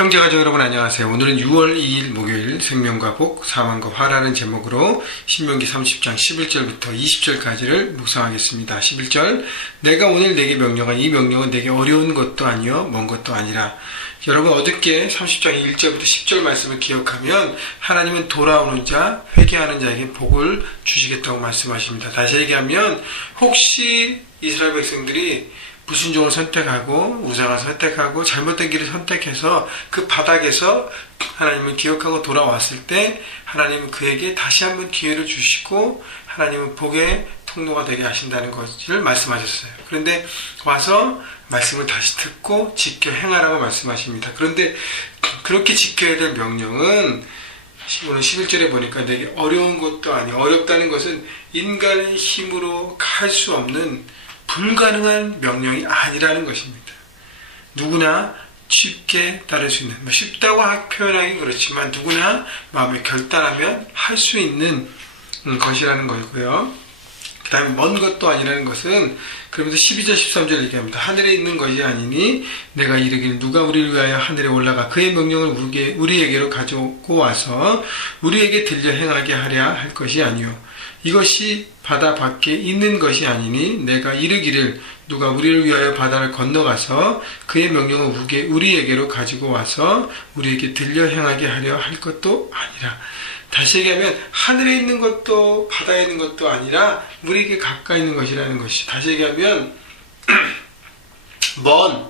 형제가족 여러분 안녕하세요. 오늘은 6월 2일 목요일 생명과 복, 사망과 화라는 제목으로 신명기 30장 11절부터 20절까지를 묵상하겠습니다. 11절, 내가 오늘 내게 명령한 이 명령은 내게 어려운 것도 아니요 먼 것도 아니라. 여러분 어저께 30장 1절부터 10절 말씀을 기억하면 하나님은 돌아오는 자, 회개하는 자에게 복을 주시겠다고 말씀하십니다. 다시 얘기하면 혹시 이스라엘 백성들이 불순종을 선택하고 우상을 선택하고 잘못된 길을 선택해서 그 바닥에서 하나님을 기억하고 돌아왔을 때 하나님은 그에게 다시 한번 기회를 주시고 하나님은 복의 통로가 되게 하신다는 것을 말씀하셨어요. 그런데 와서 말씀을 다시 듣고 지켜 행하라고 말씀하십니다. 그런데 그렇게 지켜야 될 명령은 오늘 11절에 보니까 되게 어려운 것도 아니에요. 어렵다는 것은 인간의 힘으로 할 수 없는 불가능한 명령이 아니라는 것입니다. 누구나 쉽게 따를 수 있는, 쉽다고 표현하기 그렇지만 누구나 마음에 결단하면 할 수 있는 것이라는 거고요. 그 다음에 먼 것도 아니라는 것은 그러면서 12절 13절 얘기합니다. 하늘에 있는 것이 아니니 내가 이르기를 누가 우리를 위하여 하늘에 올라가 그의 명령을 우리에게로 가져오고 와서 우리에게 들려 행하게 하랴 할 것이 아니요 이것이 바다 밖에 있는 것이 아니니 내가 이르기를 누가 우리를 위하여 바다를 건너가서 그의 명령을 우리에게로 가지고 와서 우리에게 들려 행하게 하려 할 것도 아니라. 다시 얘기하면 하늘에 있는 것도 바다에 있는 것도 아니라 우리에게 가까이 있는 것이라는 것이. 다시 얘기하면 먼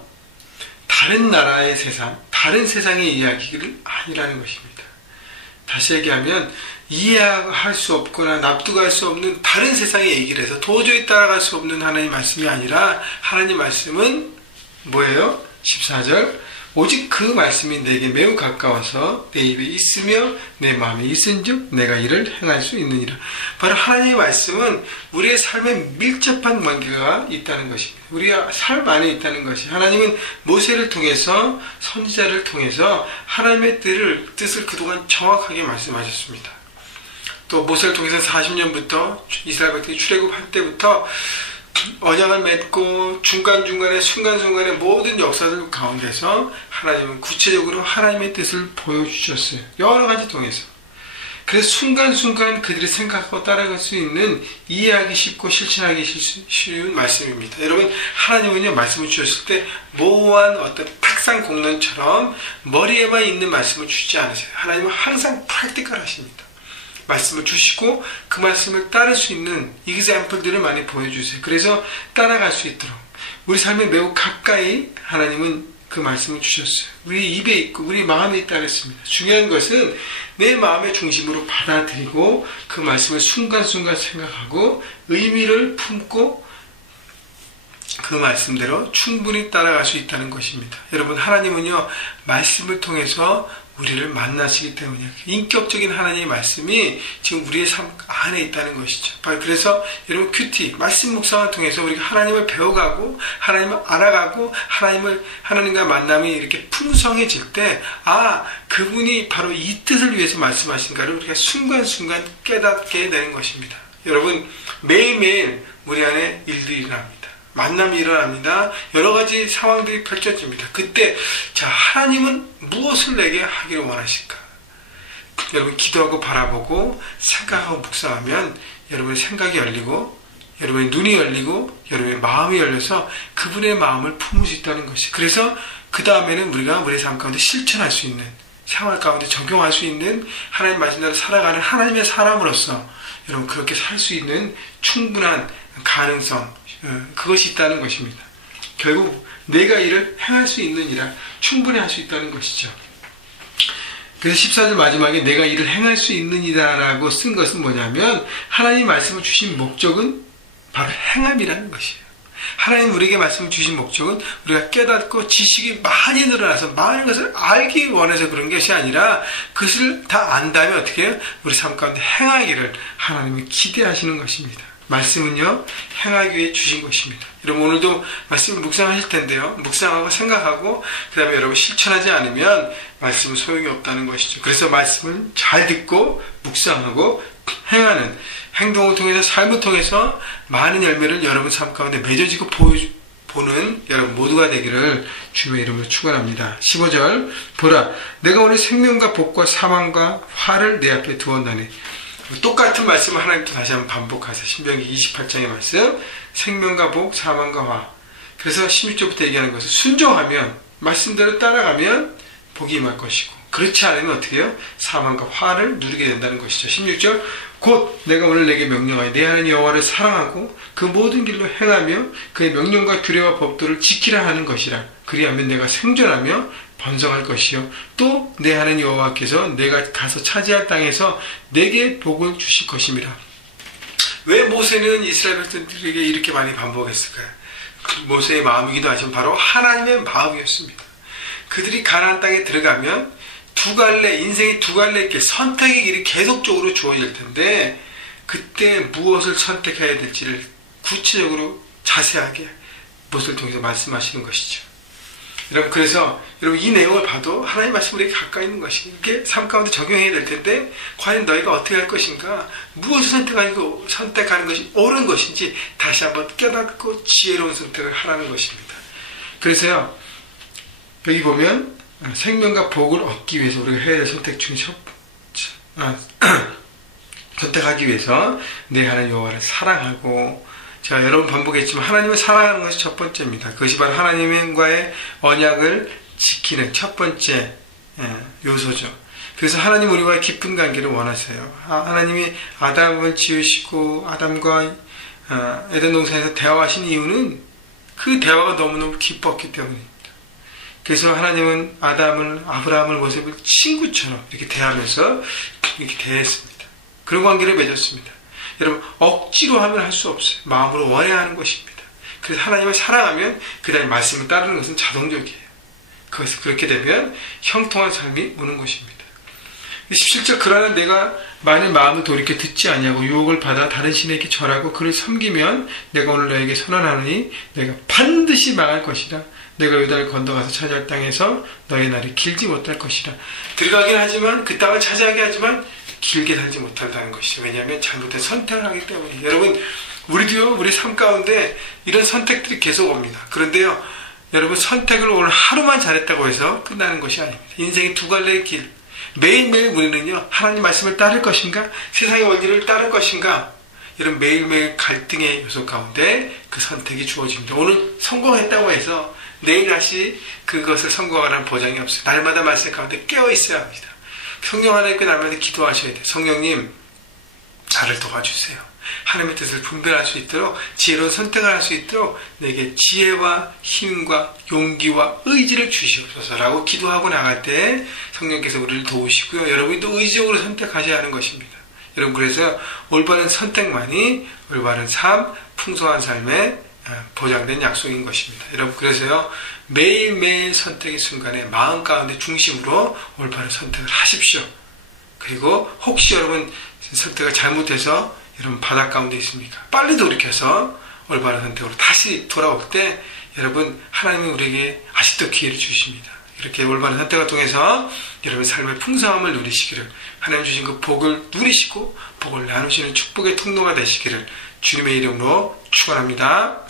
다른 나라의 세상, 다른 세상의 이야기를 아니라는 것입니다. 다시 얘기하면 이해할 수 없거나 납득할 수 없는 다른 세상의 얘기를 해서 도저히 따라갈 수 없는 하나님의 말씀이 아니라 하나님의 말씀은 뭐예요? 14절, 오직 그 말씀이 내게 매우 가까워서 내 입에 있으며 내 마음에 있은즉 내가 이를 행할 수 있느니라. 바로 하나님의 말씀은 우리의 삶에 밀접한 관계가 있다는 것입니다. 우리가 삶 안에 있다는 것이. 하나님은 모세를 통해서 선지자를 통해서 하나님의 뜻을 그동안 정확하게 말씀하셨습니다. 또 모세를 통해서 40년부터 이스라엘 백성이 출애굽할 때부터 언약을 맺고 중간중간에 순간순간에 모든 역사들 가운데서 하나님은 구체적으로 하나님의 뜻을 보여주셨어요. 여러 가지 통해서. 그래서 순간순간 그들이 생각하고 따라갈 수 있는 이해하기 쉽고 실천하기 쉬운 말씀입니다. 여러분 하나님은요 말씀을 주셨을 때 모호한 어떤 탁상 공론처럼 머리에만 있는 말씀을 주지 않으세요. 하나님은 항상 프랙티컬 하십니다. 말씀을 주시고 그 말씀을 따를 수 있는 example들을 많이 보여주세요. 그래서 따라갈 수 있도록 우리 삶에 매우 가까이 하나님은 그 말씀을 주셨어요. 우리 입에 있고 우리 마음에 있다 그랬습니다. 중요한 것은 내 마음의 중심으로 받아들이고 그 말씀을 순간순간 생각하고 의미를 품고 그 말씀대로 충분히 따라갈 수 있다는 것입니다. 여러분 하나님은요 말씀을 통해서 우리를 만나시기 때문에 인격적인 하나님의 말씀이 지금 우리의 삶 안에 있다는 것이죠. 그래서 여러분 큐티 말씀 묵상을 통해서 우리가 하나님을 배워가고 하나님을 알아가고 하나님과 만남이 이렇게 풍성해질 때 그분이 바로 이 뜻을 위해서 말씀하신가를 우리가 순간순간 깨닫게 되는 것입니다. 여러분 매일매일 우리 안에 일들이 일어납니다. 만남이 일어납니다. 여러 가지 상황들이 펼쳐집니다. 그때 하나님은 무엇을 내게 하기를 원하실까? 여러분 기도하고 바라보고 생각하고 묵상하면 여러분의 생각이 열리고 여러분의 눈이 열리고 여러분의 마음이 열려서 그분의 마음을 품을 수 있다는 것이. 그래서 그 다음에는 우리가 우리의 삶 가운데 실천할 수 있는 생활 가운데 적용할 수 있는 하나님 말씀대로 살아가는 하나님의 사람으로서 여러분 그렇게 살 수 있는 충분한 가능성 그것이 있다는 것입니다. 결국 내가 이를 행할 수 있느니라 충분히 할 수 있다는 것이죠. 그래서 14절 마지막에 내가 이를 행할 수 있느니라라고 쓴 것은 뭐냐면 하나님 말씀을 주신 목적은 바로 행함이라는 것이에요. 하나님 우리에게 말씀을 주신 목적은 우리가 깨닫고 지식이 많이 늘어나서 많은 것을 알기 원해서 그런 것이 아니라 그것을 다 안다면 어떻게 해요? 우리 삶 가운데 행하기를 하나님이 기대하시는 것입니다. 말씀은요 행하기 위해 주신 것입니다. 여러분 오늘도 말씀을 묵상하실 텐데요 묵상하고 생각하고 그 다음에 여러분 실천하지 않으면 말씀은 소용이 없다는 것이죠. 그래서 말씀을 잘 듣고 묵상하고 행하는 행동을 통해서 삶을 통해서 많은 열매를 여러분 삶 가운데 맺어지고 보는 여러분 모두가 되기를 주님의 이름으로 축원합니다. 15절 보라 내가 오늘 생명과 복과 사망과 화를 내 앞에 두었나니 똑같은 말씀을 하나님도 다시 한번 반복하세요. 신명기 28장의 말씀 생명과 복 사망과 화. 그래서 16절부터 얘기하는 것은 순종하면 말씀대로 따라가면 복이 임할 것이고 그렇지 않으면 어떻게 해요? 사망과 화를 누리게 된다는 것이죠. 16절 곧 내가 오늘 내게 명령하여 내 하나님 여호와를 사랑하고 그 모든 길로 행하며 그의 명령과 규례와 법도를 지키라 하는 것이라. 그리하면 내가 생존하며 번성할 것이요 또 내 하나님 여호와께서 내가 가서 차지할 땅에서 내게 복을 주실 것임이라. 왜 모세는 이스라엘 백성들에게 이렇게 많이 반복했을까요? 모세의 마음이기도 하지만 바로 하나님의 마음이었습니다. 그들이 가나안 땅에 들어가면 인생의 두 갈래 길, 선택의 길이 계속적으로 주어질 텐데 그때 무엇을 선택해야 될지를 구체적으로 자세하게 무엇을 통해서 말씀하시는 것이죠. 여러분 그래서 여러분 이 내용을 봐도 하나님 말씀을 이렇게 가까이 있는 것이 이렇게 삶 가운데 적용해야 될 텐데 과연 너희가 어떻게 할 것인가 무엇을 선택하는 것이 옳은 것인지 다시 한번 깨닫고 지혜로운 선택을 하라는 것입니다. 그래서요 여기 보면 생명과 복을 얻기 위해서 우리가 해야 될 선택 중에 선택하기 위해서 내 하나님 여호와를 사랑하고 제가 여러 번 반복했지만 하나님을 사랑하는 것이 첫 번째입니다. 그것이 바로 하나님과의 언약을 지키는 첫 번째 요소죠. 그래서 하나님 우리와의 깊은 관계를 원하세요. 하나님이 아담을 지으시고 아담과 에덴 동산에서 대화하신 이유는 그 대화가 너무너무 기뻤기 때문입니다. 그래서 하나님은 아브라함을 모세를 친구처럼 이렇게 대하면서 이렇게 대했습니다. 그런 관계를 맺었습니다. 여러분 억지로 하면 할 수 없어요. 마음으로 원해야 하는 것입니다. 그래서 하나님을 사랑하면 그 다음에 말씀을 따르는 것은 자동적이에요. 그래서 그렇게 되면 형통한 삶이 오는 것입니다. 17절 그러나 내가 만일 마음을 돌이켜 듣지 아니하고 유혹을 받아 다른 신에게 절하고 그를 섬기면 내가 오늘 너에게 선언하노니 내가 반드시 망할 것이라. 내가 요단을 건너가서 차지할 땅에서 너의 날이 길지 못할 것이라. 들어가긴 하지만 그 땅을 차지하게 하지만 길게 살지 못한다는 것이죠. 왜냐하면 잘못된 선택을 하기 때문에. 여러분 우리도요 우리 삶 가운데 이런 선택들이 계속 옵니다. 그런데요 여러분 선택을 오늘 하루만 잘했다고 해서 끝나는 것이 아닙니다. 인생의 두 갈래의 길 매일매일 우리는요 하나님 말씀을 따를 것인가 세상의 원리를 따를 것인가 이런 매일매일 갈등의 요소 가운데 그 선택이 주어집니다. 오늘 성공했다고 해서 내일 다시 그것을 성공하라는 보장이 없어요. 날마다 말씀 가운데 깨어 있어야 합니다. 성령 하나님께 날마다 기도하셔야 돼요. 성령님 나를 도와주세요. 하나님의 뜻을 분별할 수 있도록 지혜로운 선택을 할 수 있도록 내게 지혜와 힘과 용기와 의지를 주시옵소서라고 기도하고 나갈 때 성령께서 우리를 도우시고요. 여러분이 또 의지적으로 선택하셔야 하는 것입니다. 여러분 그래서 올바른 선택만이 올바른 삶, 풍성한 삶에 보장된 약속인 것입니다. 여러분 그래서요 매일매일 선택의 순간에 마음 가운데 중심으로 올바른 선택을 하십시오. 그리고 혹시 여러분 선택을 잘못해서 여러분 바닥 가운데 있습니까? 빨리 돌이켜서 올바른 선택으로 다시 돌아올 때 여러분 하나님이 우리에게 아직도 기회를 주십니다. 이렇게 올바른 선택을 통해서 여러분 삶의 풍성함을 누리시기를 하나님 주신 그 복을 누리시고 복을 나누시는 축복의 통로가 되시기를 주님의 이름으로 축원합니다.